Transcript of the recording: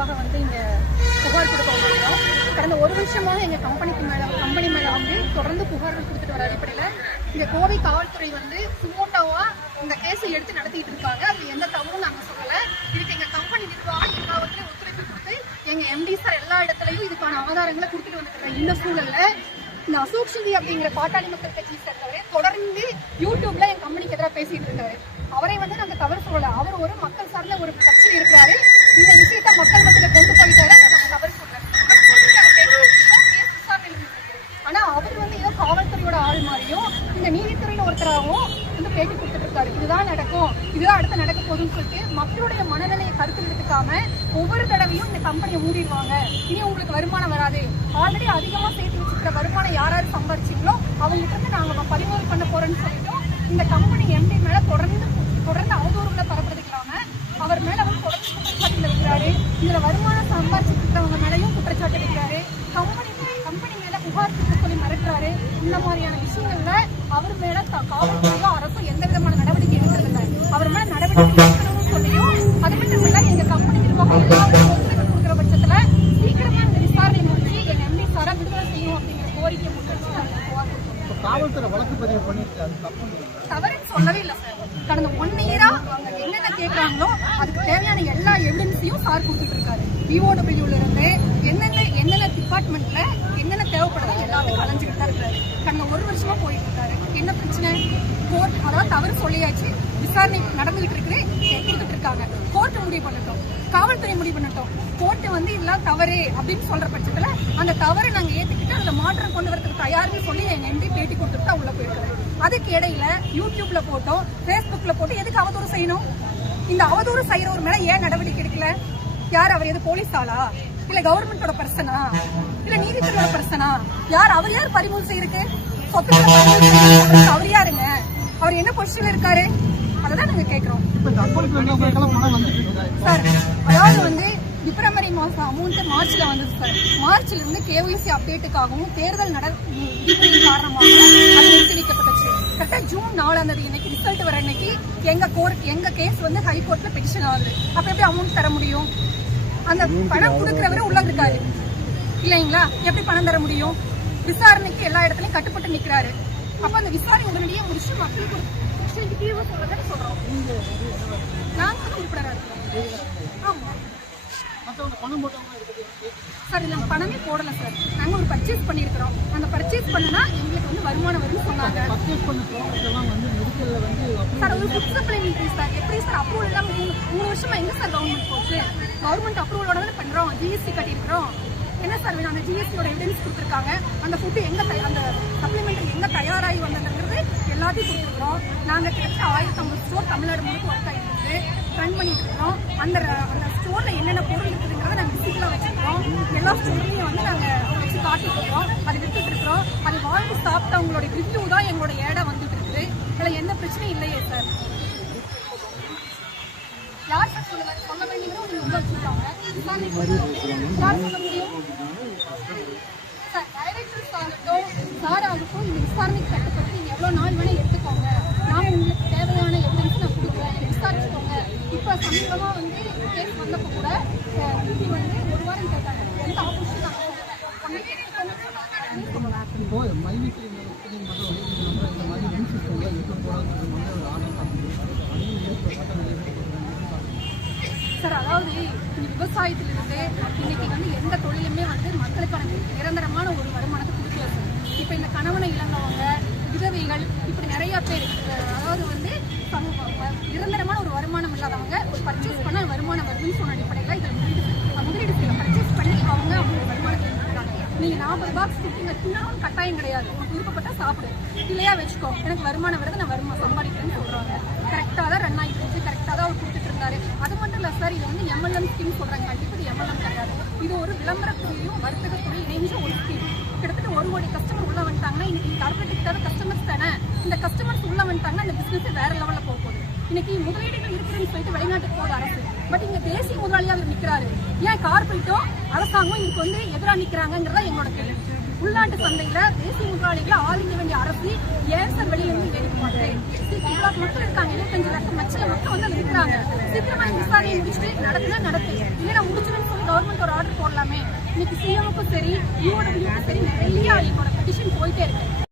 சார்பாக வந்து இங்க புகார் கொடுக்க வந்திருக்கோம். கடந்த ஒரு வருஷமாக எங்க கம்பெனி மேல வந்து தொடர்ந்து புகார்கள் கொடுத்துட்டு வர அடிப்படையில இங்க கோவை காவல்துறை வந்து சுமோட்டோவா இந்த கேஸை எடுத்து நடத்திட்டு இருக்காங்க. அது எந்த தவறும் நாங்க சொல்லல. இதுக்கு எங்க கம்பெனி நிர்வாகம் எல்லாவற்றையும் ஒத்துழைப்பு கொடுத்து எங்க எம்டி சார் எல்லா இடத்துலயும் இதுக்கான ஆதாரங்களை கொடுத்துட்டு வந்துருக்காங்க. இந்த சூழல்ல இந்த அசோக் சிந்தி அப்படிங்கிற பாட்டாளி மக்கள் கட்சியை சேர்ந்தவரை தொடர்ந்து யூடியூப்ல என் கம்பெனிக்கு எதிராக பேசிட்டு இருக்காரு. அவரை வந்து நாங்க தவறு சொல்லல. அவர் ஒரு மக்கள் சார்ந்த ஒரு கட்சியில் இருக்கிறாரு. இந்த விஷயத்த மக்கள் மத்தியில கொண்டு போயிட்டாரு. நாங்க தவறு சொல்லல. ஆனா அவர் வந்து ஏதோ காவல்துறையோட ஆள் மாதிரியும் இந்த நீதித்துறையில ஒருத்தராகவும் வந்து பேட்டி கொடுத்துட்டு இருக்காரு. இதுதான் நடக்கும், இதுதான் அடுத்து நடக்க போகுதுன்னு சொல்லிட்டு மக்களுடைய மனநிலையை கருத்தில் எடுத்துக்காம ஒவ்வொரு தடவையும் இந்த கம்பெனியை மூடிடுவாங்க, இனி உங்களுக்கு வருமானம் வராது, ஆல்ரெடி அதிகமா சேர்த்து வச்சுக்கிற வருமானம் யாராவது சம்பாதிச்சிங்களோ அவங்ககிட்ட இருந்து நாங்க பறிமுதல் பண்ண போறோம்னு சொல்லிட்டு இந்த கம்பெனி எம்டி மேல தொடர்ந்து அவதூறுகளை பரப்புறதுக்கலாம அவர் மேல வந்து தொடர்ந்து குற்றச்சாட்டு வைக்கிறாரு. இதுல வருமானம் சம்பாதிச்சுட்டு இருக்கிறவங்க மேலையும் குற்றச்சாட்டு வைக்கிறாரு. கம்பெனி மேல புகார் கொடுக்க சொல்லி மிரட்டுறாரு. இந்த மாதிரியான விஷயங்கள்ல அவர் மேல காவல்துறையோ அரசும் எந்த விதமான நடவடிக்கை எடுக்கிறதில்லை. அவர் மேல நடவடிக்கை எடுக்கணும்னு சொல்லியும் அது மட்டும் இல்ல எங்க கம்பெனி நிர்வாகம் எல்லாரும் ஒத்துழைப்பு கொடுக்குற பட்சத்துல சீக்கிரமா இந்த விசாரணை முடிச்சு எங்க எம்டி சாரா விடுதலை செய்யும் அப்படிங்கிற கோரிக்கை முன்வச்சு நாங்க புகார் கொடுத்தோம். காவல்துறை வழக்கு பதிவு பண்ணி தவறுன்னு சொல்லவே இல்லை சார். கடந்த 1 இயரா அவங்க என்னென்ன கேட்கறாங்களோ அதுக்கு தேவையான எல்லா எவிடன்ஸையும் சார் கொடுத்துட்டு இருக்காரு. பிஓடபிள்யூல இருந்து என்னென்ன டிபார்ட்மெண்ட்ல என்னென்ன தேவைப்படுதோ எல்லாமே கலைஞ்சுக்கிட்டு தான் இருக்காரு. கடந்த 1 வருஷமா போயிட்டு இருக்காரு. என்ன பிரச்சனை? கோர்ட் அதாவது தவறு சொல்லியாச்சு, விசாரணை நடந்துகிட்டு இருக்குது, கொடுத்துட்டு இருக்காங்க. கோர்ட் முடிவு பண்ணட்டும், காவல்துறை முடிவு பண்ணட்டும். கோர்ட் வந்து இதெல்லாம் தவறு அப்படின்னு சொல்ற பட்சத்துல அந்த தவறை நாங்க ஏத்துக்கிட்டு அதுல மாற்றம் கொண்டு வரதுக்கு தயார்னு சொல்லி எங்க எம்பி பேட்டி கொடுத்துட்டு உள்ள போயிருக்காரு. அதுக்கு இடையில யூடியூப்ல போட்டோம், பேஸ்புக்ல போட்டு எதுக்கு அவதூறு செய்யணும்? இந்த அவதூறு செய்யறவர் மேல ஏன் நடவடிக்கை எடுக்கல? யார் அவர்? எது போலீஸ் ஆளா, இல்ல கவர்மெண்டோட பர்சனா, இல்ல நீதித்துறையோட பர்சனா? யார் அவர்? யார் பறிமுதல் செய்யறதுக்கு? அவர் யாருங்க? அவர் என்ன பொசிஷன்ல இருக்காரு? அததான் நாங்க கேக்குறோம் சார். அதாவது வந்து பிப்ரவரி மாசம் அமௌண்ட் மார்ச்ல வந்தது சார். மார்ச்ல இருந்து கேஒய்சி அப்டேட்டுக்காகவும் தேர்தல் விதிகளின் காரணமாக அது நிறுத்தி வைக்கப்பட்டுச்சு. கரெக்டா ஜூன் 4ஆம் தேதி இன்னைக்கு ரிசல்ட் வர இன்னைக்கு எங்க கேஸ் வந்து ஹைகோர்ட்ல பெட்டிஷன் ஆகுது. அப்ப எப்படி அமௌண்ட் தர முடியும்? அந்த பணம் கொடுக்கறவரு உள்ள இருக்காரு இல்லைங்களா? எப்படி பணம் தர முடியும்? விசாரணைக்கு எல்லா இடத்துலயும் கட்டுப்பட்டு நிக்கிறாரு. அப்ப அந்த விசாரணை உடனடியே முடிச்சு மக்களுக்கு தீர்வு சொல்றதுன்னு சொல்றோம். நாங்க வந்து உட்பட ஆமா சார். இதுல பணமே போடல சார். நாங்க ஒரு பர்ச்சேஸ் பண்ணிருக்கிறோம். அந்த பர்ச்சேஸ் பண்ணனா எங்களுக்கு வந்து வருமானம் வரும்னு சொன்னாங்க சார். ஒரு ஃபுட் சப்ளிமெண்டரி சார். எப்படி சார் அப்ரூவல் எல்லாம் 3 வருஷமா எங்க சார் கவர்மெண்ட் போச்சு? கவர்மெண்ட் அப்ரூவலோட தானே பண்றோம். ஜிஎஸ்டி கட்டிருக்கிறோம். என்ன சார் வேணும்? அந்த ஜிஎஸ்டியோட எவிடன்ஸ் கொடுத்துருக்காங்க. அந்த ஃபுட்டு எங்க அந்த சப்ளிமெண்டரி எங்க தயாராகி வந்ததுங்கிறது எல்லாத்தையும் கொடுத்துருக்கோம். நாங்க கிட்டத்தட்ட 1050 ஸ்டோர் தமிழ்நாடு முழுக்க ஒர்க் ஆகிட்டு ரன் பண்ணிட்டு இருக்கோம். அந்த ஸ்டோர்ல என்னென்ன பொருள் இருக்குதுங்கிறத நாங்க விசிட்டிலா வச்சிருக்கோம். எல்லா ஸ்டோர்லையும் வந்து நாங்க வச்சு காட்டிட்டு இருக்கோம். அதை வித்துட்டு இருக்கிறோம். அது வாங்கி சாப்பிட்டவங்களோட ரிவ்யூ தான் எங்களோட ஏடா வந்துட்டு இருக்குது. இதுல எந்த பிரச்சனையும் இல்லையே சார். யார் சார் சொல்லுங்க? சொல்ல வேண்டியது உள்ள வச்சிருக்காங்க. யார் சொல்ல முடியும் சார்? டைரக்டர்ஸ் ஆகட்டும், சார் ஆகட்டும், இந்த விசாரணைக்கு கட்டுப்பட்டு நீங்க எவ்வளவு நாள் வேணா எடுத்துக்கோங்க. நாம உங்களுக்கு தேவையான எவிடன்ஸ் நான் கொடுக்குறேன், வச்சுக்கோங்க. இப்ப சமீபமா வந்து கேஸ் வந்தப்ப கூட வந்து 1 வாரம் கேட்டாங்க. எந்த ஆப்போசிஷன் நாங்க சார். அதாவது விவசாயத்திலிருந்து இன்னைக்கு வந்து எந்த தொழிலுமே வந்து மக்களுக்கான நிரந்தரமான ஒரு வருமானத்தை கொடுக்கல சார். இப்ப இந்த கணவனை இழந்தவங்க, விதவைகள், இப்படி நிறைய பேர், அதாவது வந்து நிரந்தரமான ஒரு வருமானம் இல்லாதவங்க ஒரு பர்ச்சேஸ் பண்ண வருமானம் வருதுன்னு சொன்ன அடிப்படையில் இதில் முதலீடு செய்ய பர்ச்சேஸ் பண்ணி அவங்க வருமானத்தை எடுத்துக்கிறாங்க. நீங்க 40 பாக்ஸ் கொடுத்தீங்க தின்னாலும் கட்டாயம் கிடையாது. உங்களுக்கு விருப்பப்பட்டா சாப்பிடு, இல்லையா வச்சுக்கோ, எனக்கு வருமானம் வருது, நான் வருமானம் சம்பாதிக்கிறேன்னு சொல்றாங்க. கரெக்டாக தான் ரன் ஆகிட்டு இருந்துச்சு, கரெக்டாக தான் அவர் கொடுத்துட்டு இருந்தாரு. அது மட்டும் இல்லை சார், இது வந்து MLM ஸ்கீம் சொல்றாங்க. கண்டிப்பாக இது MLM கிடையாது. இது ஒரு விளம்பரத்துறையும் வர்த்தகத்துறையும் இணைஞ்ச ஒரு ஸ்கீம். கிட்டத்தட்ட 1 கோடி கஸ்டமர் உள்ள வந்துட்டாங்கன்னா இன்னைக்கு கார்பரேட்டுக்கு தேவை கஸ்டமர்ஸ் தானே. இந்த கஸ்டமர்ஸ் உள்ள வந்துட்டாங்கன்னா இந்த பிசினஸ் வேற லெவலில் போகுது. இன்னைக்கு முதலீடுகள் இருக்குன்னு சொல்லிட்டு வெளிநாட்டுக்கு போகுது அரசு. பட் இங்க தேசிய முதலாளியா அவர் நிக்கிறாரு. ஏன் கார்பரேட்டும் அரசாங்கம் இதுக்கு வந்து எதிராக நிக்கிறாங்கிறதா எங்களோட கேள்வி. உள்நாட்டு சந்தையில தேசிய முதலாளிகளை ஆதரிக்க வேண்டிய அரசு ஏன் சார் வெளியிலிருந்து ஏறிக்க மாட்டேன்? இவ்வளவு மக்கள் இருக்காங்க, 25 லட்சம் மக்கள் வந்து இருக்கிறாங்க. சீக்கிரமா விசாரணையை முடிச்சுட்டு நடக்குது இல்லைன்னா முடிச்சுன்னு சொல்லி கவர்மெண்ட் ஒரு ஆர்டர் போடலாமே. இன்னைக்கு சிஎம்முக்கும் சரி, யூஓடபிள்யூ